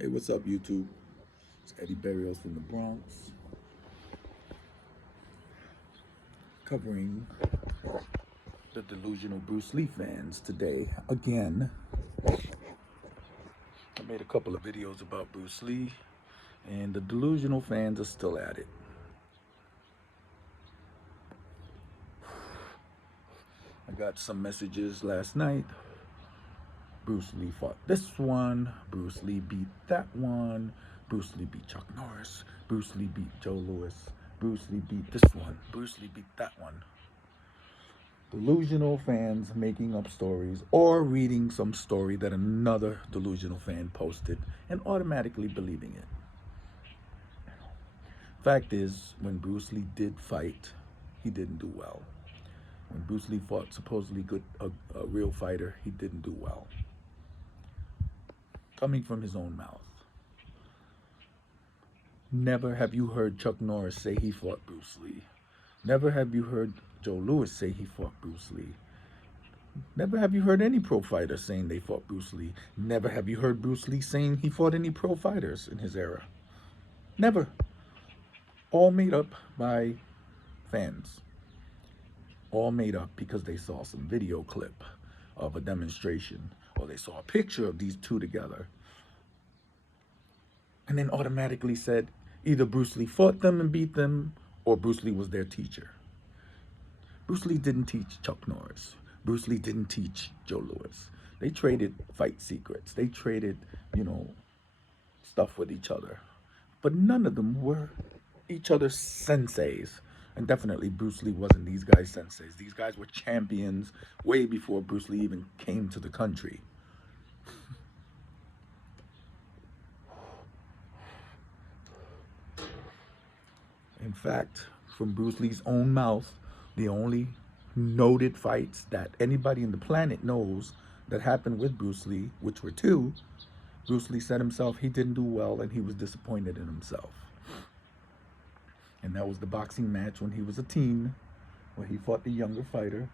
Hey, what's up, YouTube? It's Eddie Berrios from the Bronx, covering the delusional Bruce Lee fans today. Again, I made a couple of videos about Bruce Lee, and the delusional fans are still at it. I got some messages last night. Bruce Lee fought this one. Bruce Lee beat that one. Bruce Lee beat Chuck Norris. Bruce Lee beat Joe Louis. Bruce Lee beat this one. Bruce Lee beat that one. Delusional fans making up stories or reading some story that another delusional fan posted and automatically believing it. Fact is, when Bruce Lee did fight, he didn't do well. When Bruce Lee fought supposedly a real fighter, he didn't do well. Coming from his own mouth. Never have you heard Chuck Norris say he fought Bruce Lee. Never have you heard Joe Louis say he fought Bruce Lee. Never have you heard any pro fighter saying they fought Bruce Lee. Never have you heard Bruce Lee saying he fought any pro fighters in his era. Never. All made up by fans. All made up because they saw some video clip of a demonstration or they saw a picture of these two together and then automatically said either Bruce Lee fought them and beat them or Bruce Lee was their teacher. Bruce Lee didn't teach Chuck Norris. Bruce Lee didn't teach Joe Louis. They traded fight secrets. They traded, stuff with each other. But none of them were each other's senseis. And definitely Bruce Lee wasn't these guys' senseis. These guys were champions way before Bruce Lee even came to the country. In fact, from Bruce Lee's own mouth, the only noted fights that anybody in the planet knows that happened with Bruce Lee, which were two, Bruce Lee said himself he didn't do well and he was disappointed in himself. And that was the boxing match when he was a teen, where he fought the younger fighter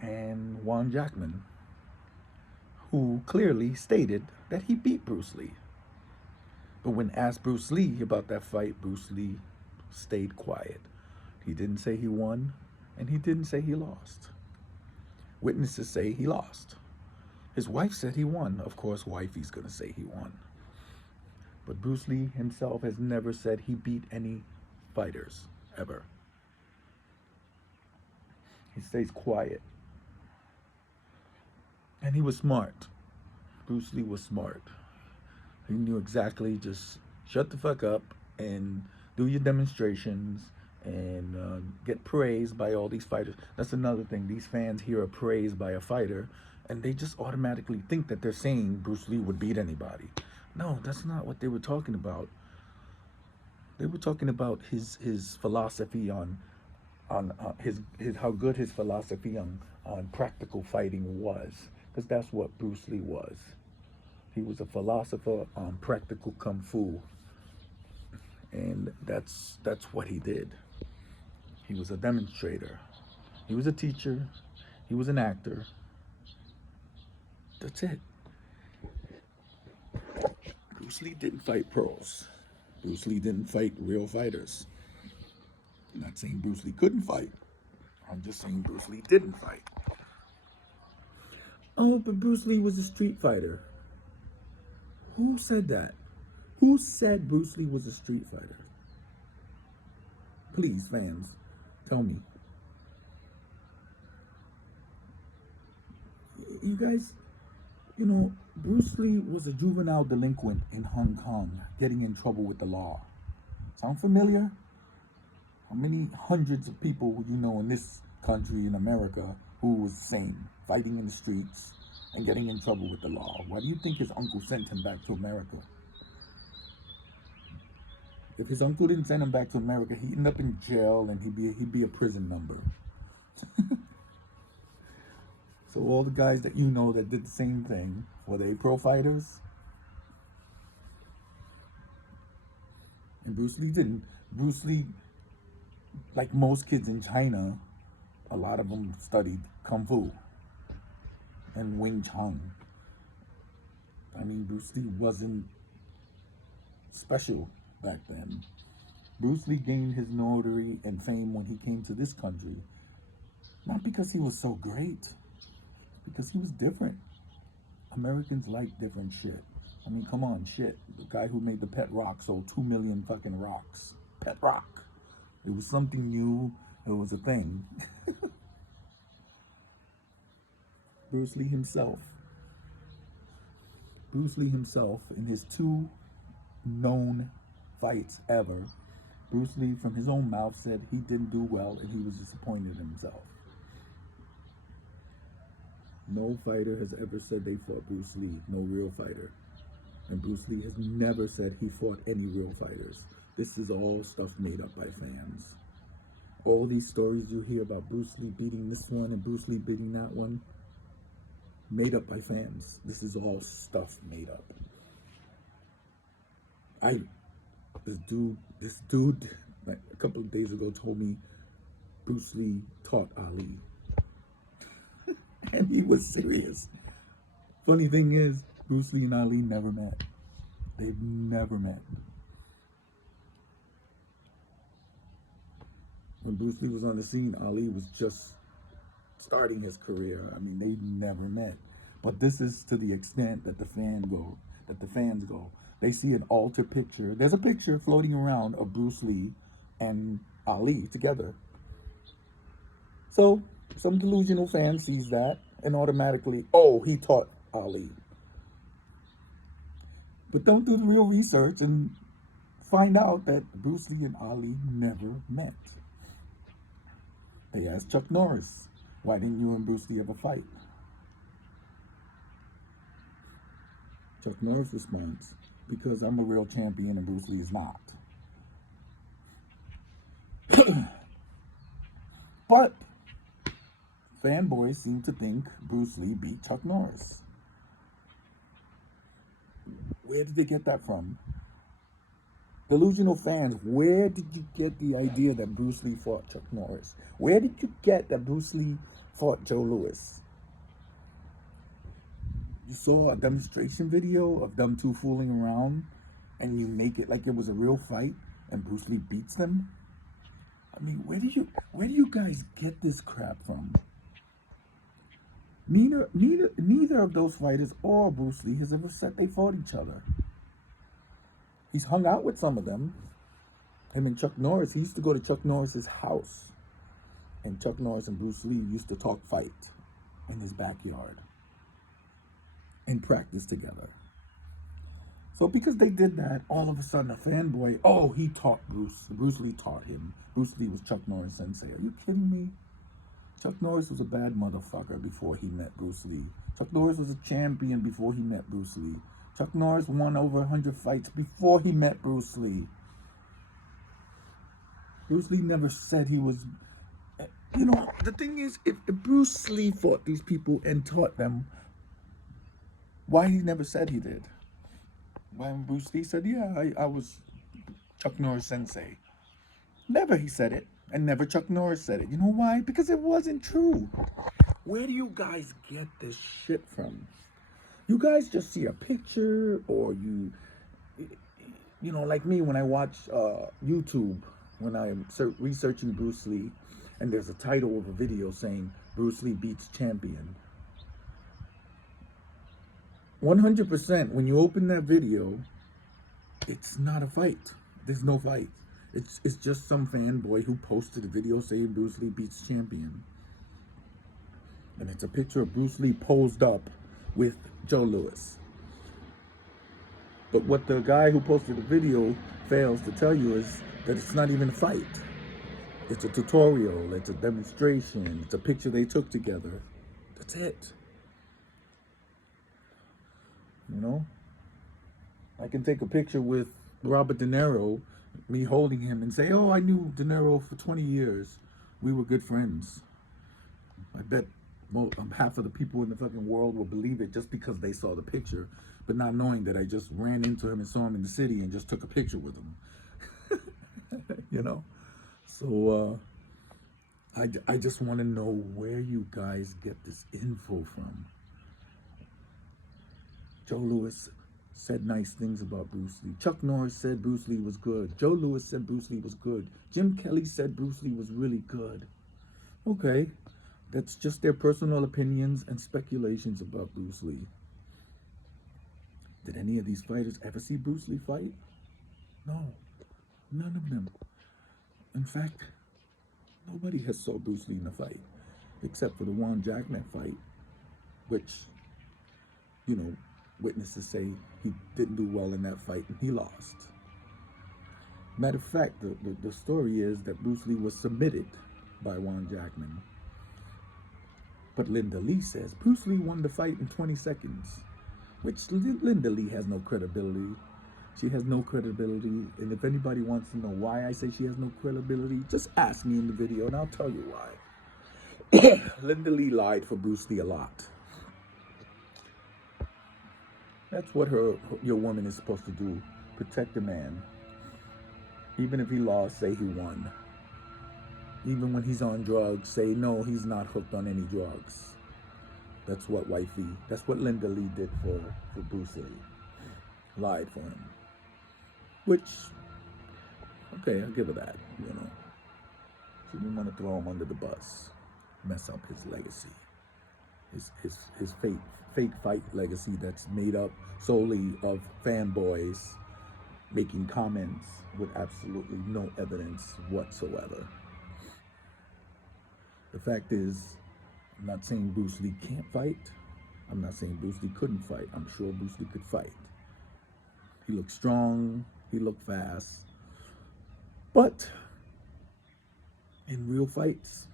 and Juan Jackman, who clearly stated that he beat Bruce Lee. But when asked Bruce Lee about that fight, Bruce Lee stayed quiet. He didn't say he won, and he didn't say he lost. Witnesses say he lost. His wife said he won. Of course, wifey's gonna say he won. But Bruce Lee himself has never said he beat any fighters, ever. He stays quiet. And he was smart. Bruce Lee was smart. He knew exactly, just shut the fuck up and do your demonstrations and get praised by all these fighters. That's another thing. These fans hear a praise by a fighter and they just automatically think that they're saying Bruce Lee would beat anybody. No, that's not what they were talking about. They were talking about his philosophy on his how good his philosophy on practical fighting was, because that's what Bruce Lee was. He was a philosopher on practical kung fu, and that's what he did. He was a demonstrator. He was a teacher. He was an actor. That's it. Bruce Lee didn't fight pros. Bruce Lee didn't fight real fighters. I'm not saying Bruce Lee couldn't fight. I'm just saying Bruce Lee didn't fight. Oh, but Bruce Lee was a street fighter. Who said that? Who said Bruce Lee was a street fighter? Please, fans, tell me. You guys, Bruce Lee was a juvenile delinquent in Hong Kong, getting in trouble with the law. Sound familiar? How many hundreds of people would you know in this country, in America, who was the same, fighting in the streets and getting in trouble with the law? Why do you think his uncle sent him back to America? If his uncle didn't send him back to America, he'd end up in jail and he'd be a prison number. So all the guys that you know that did the same thing, were they pro fighters? And Bruce Lee didn't. Bruce Lee, like most kids in China, a lot of them studied Kung Fu and Wing Chun. I mean, Bruce Lee wasn't special back then. Bruce Lee gained his notoriety and fame when he came to this country, not because he was so great, because he was different. Americans like different shit. I mean, come on, shit. The guy who made the pet rock sold 2 million fucking rocks. Pet rock. It was something new. It was a thing. Bruce Lee himself. Bruce Lee himself, in his two known fights ever, Bruce Lee, from his own mouth, said he didn't do well and he was disappointed in himself. No fighter has ever said they fought Bruce Lee, no real fighter. And Bruce Lee has never said he fought any real fighters. This is all stuff made up by fans. All these stories you hear about Bruce Lee beating this one and Bruce Lee beating that one, made up by fans. This is all stuff made up. This dude, like a couple of days ago, told me Bruce Lee taught Ali. And he was serious. Funny thing is, Bruce Lee and Ali never met. They've never met. When Bruce Lee was on the scene, Ali was just starting his career. I mean, they never met. But this is to the extent that the fans go. They see an altered picture. There's a picture floating around of Bruce Lee and Ali together. So some delusional fan sees that and automatically, oh, he taught Ali. But don't do the real research and find out that Bruce Lee and Ali never met. They asked Chuck Norris, why didn't you and Bruce Lee ever fight? Chuck Norris responds, because I'm a real champion and Bruce Lee is not. But fanboys seem to think Bruce Lee beat Chuck Norris. Where did they get that from? Delusional fans, where did you get the idea that Bruce Lee fought Chuck Norris? Where did you get that Bruce Lee fought Joe Louis? You saw a demonstration video of them two fooling around and you make it like it was a real fight and Bruce Lee beats them? I mean, where do you guys get this crap from? Neither of those fighters or Bruce Lee has ever said they fought each other. He's hung out with some of them. Him and Chuck Norris, he used to go to Chuck Norris's house. And Chuck Norris and Bruce Lee used to talk fight in his backyard and practice together. So because they did that, all of a sudden a fanboy, oh, he taught Bruce Lee taught him. Bruce Lee was Chuck Norris' sensei. Are you kidding me? Chuck Norris was a bad motherfucker before he met Bruce Lee. Chuck Norris was a champion before he met Bruce Lee. Chuck Norris won over 100 fights before he met Bruce Lee. Bruce Lee never said he was... You know, the thing is, if Bruce Lee fought these people and taught them, why he never said he did? When Bruce Lee said, yeah, I was Chuck Norris' sensei. Never he said it, and never Chuck Norris said it. You know why? Because it wasn't true. Where do you guys get this shit from? You guys just see a picture, or you know, like me when I watch YouTube, when I'm researching Bruce Lee, and there's a title of a video saying, Bruce Lee beats champion. 100%, when you open that video, it's not a fight. There's no fight. It's just some fanboy who posted a video saying Bruce Lee beats champion. And it's a picture of Bruce Lee posed up with Joe Louis. But what the guy who posted the video fails to tell you is that it's not even a fight. It's a tutorial, it's a demonstration, it's a picture they took together. That's it. You know? I can take a picture with Robert De Niro, me holding him, and say, oh, I knew De Niro for 20 years. We were good friends. I bet half of the people in the fucking world will believe it just because they saw the picture, but not knowing that I just ran into him and saw him in the city and just took a picture with him. You know? So, I just want to know where you guys get this info from. Joe Louis said nice things about Bruce Lee. Chuck Norris said Bruce Lee was good. Joe Louis said Bruce Lee was good. Jim Kelly said Bruce Lee was really good. Okay, that's just their personal opinions and speculations about Bruce Lee. Did any of these fighters ever see Bruce Lee fight? No, none of them. In fact, nobody has saw Bruce Lee in a fight, except for the Juan Jackman fight, which, witnesses say he didn't do well in that fight and he lost. Matter of fact, the story is that Bruce Lee was submitted by Juan Jackman. But Linda Lee says Bruce Lee won the fight in 20 seconds, which Linda Lee has no credibility. She has no credibility, and if anybody wants to know why I say she has no credibility, just ask me in the video and I'll tell you why. Linda Lee lied for Bruce Lee a lot. That's what your woman is supposed to do. Protect a man. Even if he lost, say he won. Even when he's on drugs, say no, he's not hooked on any drugs. That's what Linda Lee did for Bruce Lee. Lied for him. Which, okay, I'll give her that, She didn't want to throw him under the bus. Mess up his legacy. His fake fight legacy that's made up solely of fanboys making comments with absolutely no evidence whatsoever. The fact is, I'm not saying Bruce Lee can't fight. I'm not saying Bruce Lee couldn't fight. I'm sure Bruce Lee could fight. He looked strong. He looked fast. But in real fights,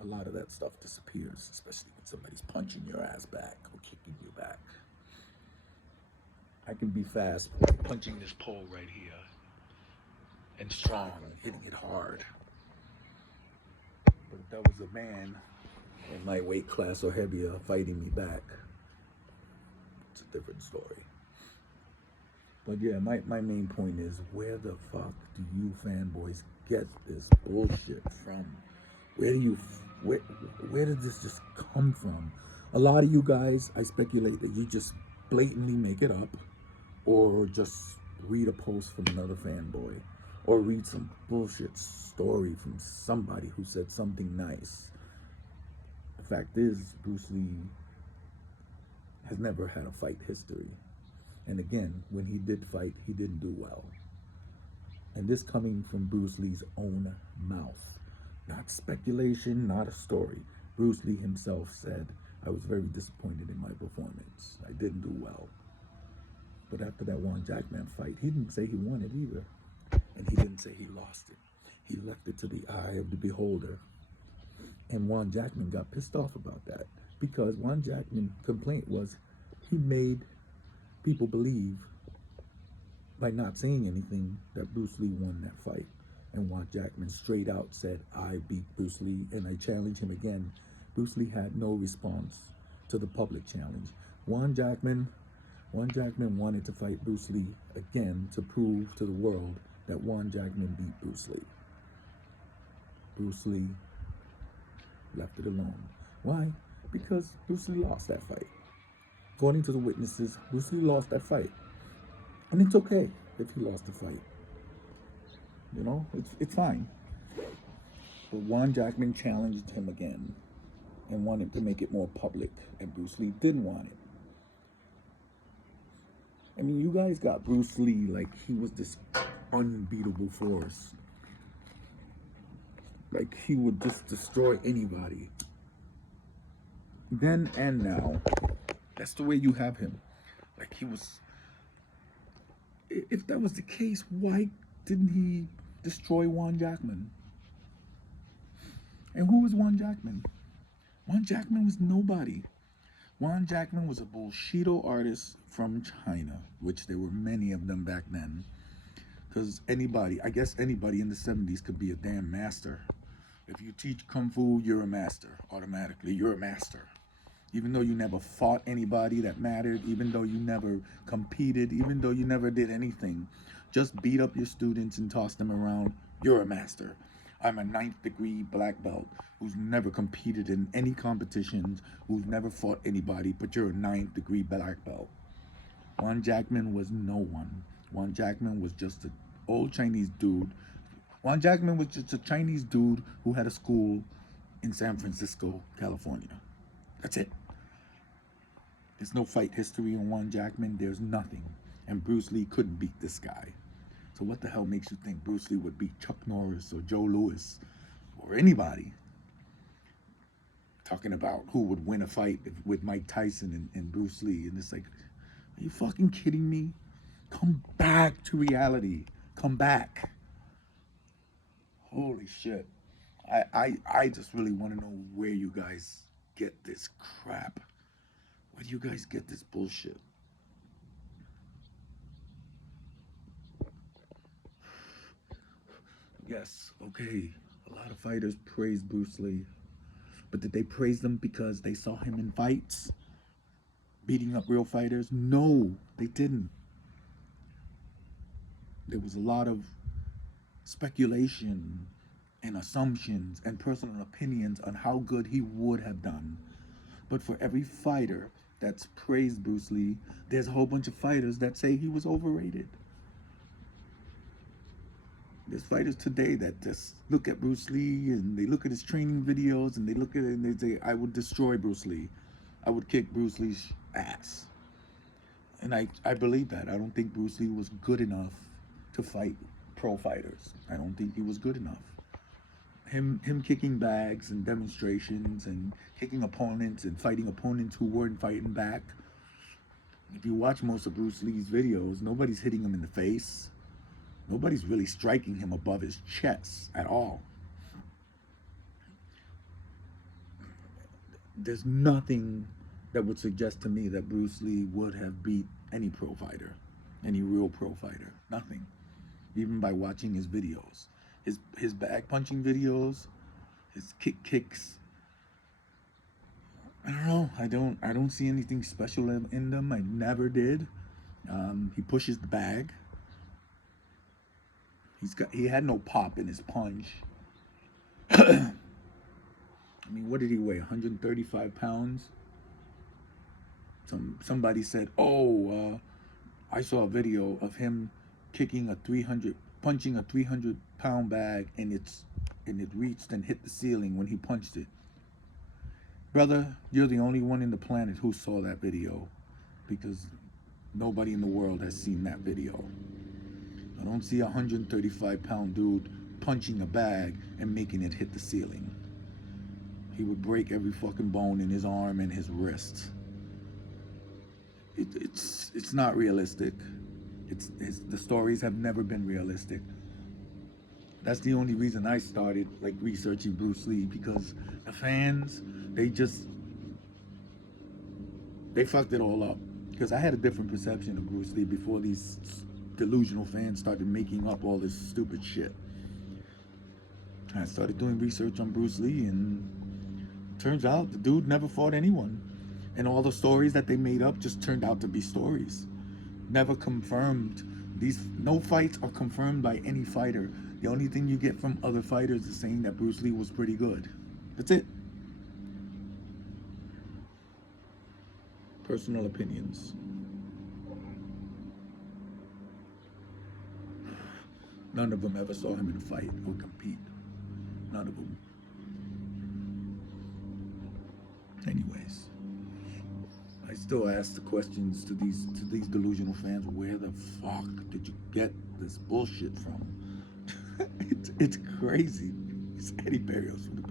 a lot of that stuff disappears, especially when somebody's punching your ass back or kicking you back. I can be fast punching this pole right here and strong, hitting it hard. But if that was a man in my weight class or heavier fighting me back, it's a different story. But yeah, my main point is, where the fuck do you fanboys get this bullshit from? Where did this just come from? A lot of you guys, I speculate that you just blatantly make it up, or just read a post from another fanboy, or read some bullshit story from somebody who said something nice. The fact is, Bruce Lee has never had a fight history. And again, when he did fight, he didn't do well. And this coming from Bruce Lee's own mouth. Not speculation, not a story. Bruce Lee himself said, I was very disappointed in my performance. I didn't do well. But after that Juan Jackman fight, he didn't say he won it either. And he didn't say he lost it. He left it to the eye of the beholder. And Juan Jackman got pissed off about that, because Juan Jackman's complaint was he made people believe, by not saying anything, that Bruce Lee won that fight. And Juan Jackman straight out said, I beat Bruce Lee, and I challenge him again. Bruce Lee had no response to the public challenge. Juan Jackman wanted to fight Bruce Lee again to prove to the world that Juan Jackman beat Bruce Lee. Bruce Lee left it alone. Why? Because Bruce Lee lost that fight. According to the witnesses, Bruce Lee lost that fight. And it's okay if he lost the fight. It's fine. But Juan Jackman challenged him again and wanted to make it more public, and Bruce Lee didn't want it. I mean, you guys got Bruce Lee like he was this unbeatable force. Like he would just destroy anybody. Then and now, that's the way you have him. Like he was... If that was the case, why didn't he destroy Juan Jackman? And who was Juan Jackman? Juan Jackman was nobody. Juan Jackman was a bullshito artist from China, which there were many of them back then. Because I guess anybody in the 70s could be a damn master. If you teach Kung Fu, you're a master. Automatically, you're a master. Even though you never fought anybody that mattered, even though you never competed, even though you never did anything, just beat up your students and toss them around, you're a master. I'm a ninth degree black belt who's never competed in any competitions, who's never fought anybody, but you're a ninth degree black belt. Juan Jackman was no one. Juan Jackman was just an old Chinese dude. Juan Jackman was just a Chinese dude who had a school in San Francisco, California. That's it. There's no fight history on Juan Jackman. There's nothing. And Bruce Lee couldn't beat this guy. So what the hell makes you think Bruce Lee would beat Chuck Norris or Joe Louis or anybody? Talking about who would win a fight with Mike Tyson and Bruce Lee. And it's like, are you fucking kidding me? Come back to reality. Come back. Holy shit. I just really want to know where you guys get this crap. Where do you guys get this bullshit? Yes, okay. A lot of fighters praise Bruce Lee. But did they praise them because they saw him in fights? Beating up real fighters? No, they didn't. There was a lot of speculation and assumptions and personal opinions on how good he would have done. But for every fighter that's praised Bruce Lee, there's a whole bunch of fighters that say he was overrated. There's fighters today that just look at Bruce Lee and they look at his training videos and they look at it and they say, I would destroy Bruce Lee. I would kick Bruce Lee's ass. And I believe that. I don't think Bruce Lee was good enough to fight pro fighters. I don't think he was good enough. Him kicking bags and demonstrations and kicking opponents and fighting opponents who weren't fighting back. If you watch most of Bruce Lee's videos, nobody's hitting him in the face. Nobody's really striking him above his chest at all. There's nothing that would suggest to me that Bruce Lee would have beat any pro fighter, any real pro fighter. Nothing. Even by watching his videos. His bag punching videos, his kicks. I don't know. I don't see anything special in them. I never did. He pushes the bag. He had no pop in his punch. I mean, what did he weigh? 135 pounds. Somebody said, "Oh, I saw a video of him punching a 300-pound bag, and it reached and hit the ceiling when he punched it." Brother, you're the only one in the planet who saw that video, because nobody in the world has seen that video. I don't see a 135-pound dude punching a bag and making it hit the ceiling. He would break every fucking bone in his arm and his wrist. It's not realistic. The stories have never been realistic. That's the only reason I started like researching Bruce Lee, because the fans, they fucked it all up. Because I had a different perception of Bruce Lee before these delusional fans started making up all this stupid shit. I started doing research on Bruce Lee, and turns out the dude never fought anyone. And all the stories that they made up just turned out to be stories. Never confirmed. No fights are confirmed by any fighter. The only thing you get from other fighters is saying that Bruce Lee was pretty good. That's it. Personal opinions. None of them ever saw him in a fight or compete. None of them. Anyways, I still ask the questions to these delusional fans. Where the fuck did you get this bullshit from? It's crazy. It's Eddie Berrios from the